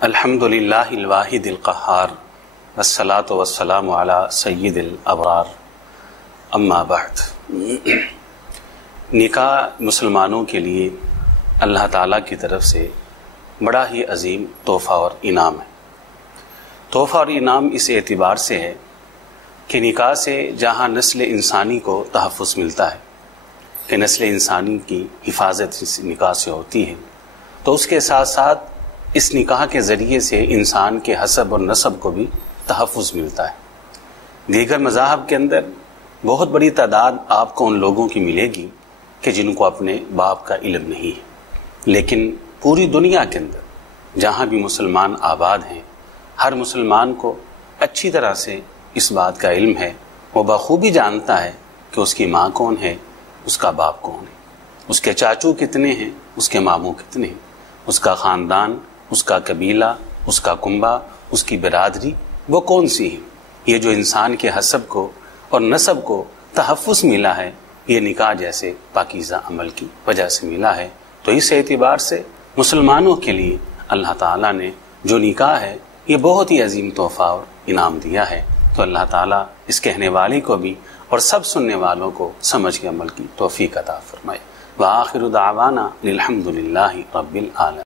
الحمدللہ الواحد القہار والصلاة والسلام علی سید الابرار اما بعد۔ نکاح مسلمانوں کے لیے اللہ تعالیٰ کی طرف سے بڑا ہی عظیم تحفہ اور انعام ہے۔ تحفہ اور انعام اس اعتبار سے ہے کہ نکاح سے جہاں نسل انسانی کو تحفظ ملتا ہے کہ نسل انسانی کی حفاظت اس نکاح سے ہوتی ہے، تو اس کے ساتھ ساتھ اس نکاح کے ذریعے سے انسان کے حسب اور نسب کو بھی تحفظ ملتا ہے۔ دیگر مذاہب کے اندر بہت بڑی تعداد آپ کو ان لوگوں کی ملے گی کہ جن کو اپنے باپ کا علم نہیں ہے، لیکن پوری دنیا کے اندر جہاں بھی مسلمان آباد ہیں، ہر مسلمان کو اچھی طرح سے اس بات کا علم ہے، وہ بخوبی جانتا ہے کہ اس کی ماں کون ہے، اس کا باپ کون ہے، اس کے چاچو کتنے ہیں، اس کے ماموں کتنے ہیں، اس کا خاندان، اس کا قبیلہ، اس کا کنبہ، اس کی برادری وہ کون سی ہے۔ یہ جو انسان کے حسب کو اور نسب کو تحفظ ملا ہے، یہ نکاح جیسے پاکیزہ عمل کی وجہ سے ملا ہے۔ تو اس اعتبار سے مسلمانوں کے لیے اللہ تعالیٰ نے جو نکاح ہے یہ بہت ہی عظیم تحفہ اور انعام دیا ہے۔ تو اللہ تعالیٰ اس کہنے والے کو بھی اور سب سننے والوں کو سمجھ کے عمل کی توفیق عطا فرمائے۔ وآخر دعوانا الحمدللہ رب العالمین۔